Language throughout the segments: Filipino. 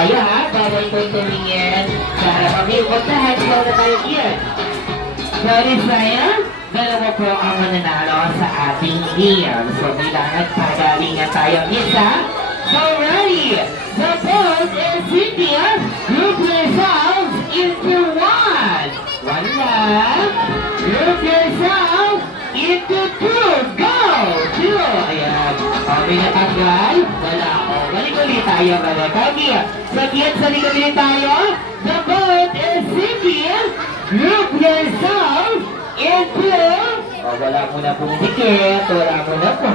tayo ha. Bawal po tumingin. Sa harap kami, huwag na head flow na tayo here. Sorry sa'yo, dalawa po ang mananalo sa ating meal. So, bilangan pagalingan tayo. Isa, so ready. The boat is Cynthia. Group yourselves into one. One left. Group yourselves into two. Go! Two. Ayan. Okay na tanggal. Wala ko. Balik ulit tayo. Balik. Okay. So, diyan sa likod ulit tayo. The boat is Cynthia. Group yourselves into... Oh, wala muna pong dikit. Wala muna po.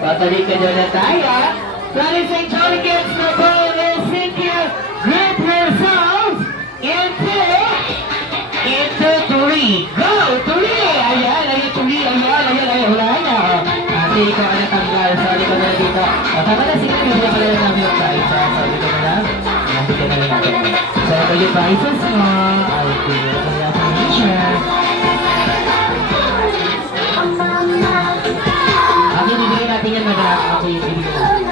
Patuloy ka na tayo. Ladies and gentlemen, the boat is Cynthia. Group yourselves into three. Go! Three! Ayan, ayan, three. Ayan, wala na. Kasi ikaw ang natanggal. Sorry ka na dito. O, tama na, sige, hindi na pala namin yung price. Sorry ka na lang. Nandito na lang natin. So, ito yung prices mo. I'll give you the information. Okay, bibigyan natin yan, madam. Okay, bibigyan natin.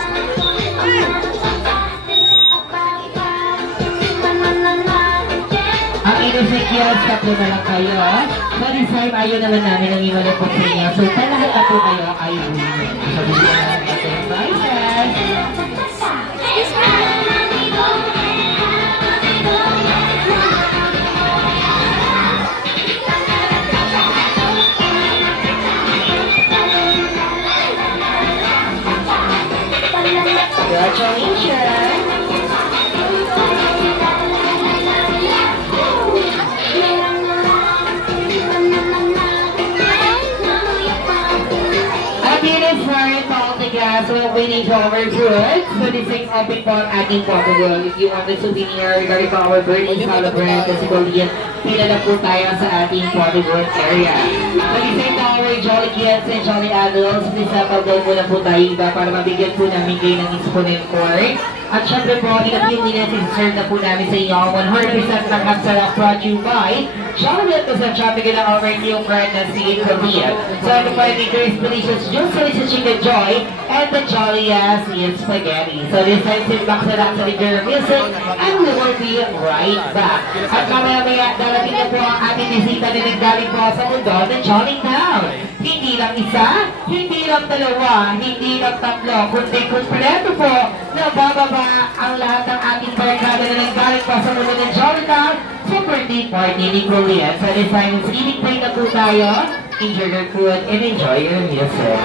Ang inisecure, tatlo na lang kayo. So this time, ayaw naman namin ang iwan po sa inyo. So lahat na po kayo ay winner. So bigyan na natin yung prizes. Congratulations! So we're waiting for our food. So this is open for ating portable. If you want the souvenir regarding to our birthday celebrant, kasi Korean, pila na po tayo sa ating portable area. So this is our Jolly Kids and Jolly Adults. Please pag-down muna po tayo iba para mabigyan po namin kayo ng exponent core. At syempre po, in a few minutes, i-serve na po namin sa inyo 100% ng kapsarap brought you by Jolly Adults and shopping in our new brand na si Korea. So ito po yung Grace Delicious Juice, Delicious Chicken Joy, and the Jolly Ass Spaghetti. So this time, sit back sa lang sa your music, and we will be right back. At mamaya-maya, darating na po ang ating bisita na naggaling po sa mundo ng Jolly Town. Hindi lang isa, hindi lang dalawa, hindi lang tatlo, kundi kumpleto po na bababa ang lahat ng ating barkada na naggaling po sa mundo ng Jolly Town sa birthday party ni Korea. So this time, eating play na po tayo. Enjoy your food and enjoy your music.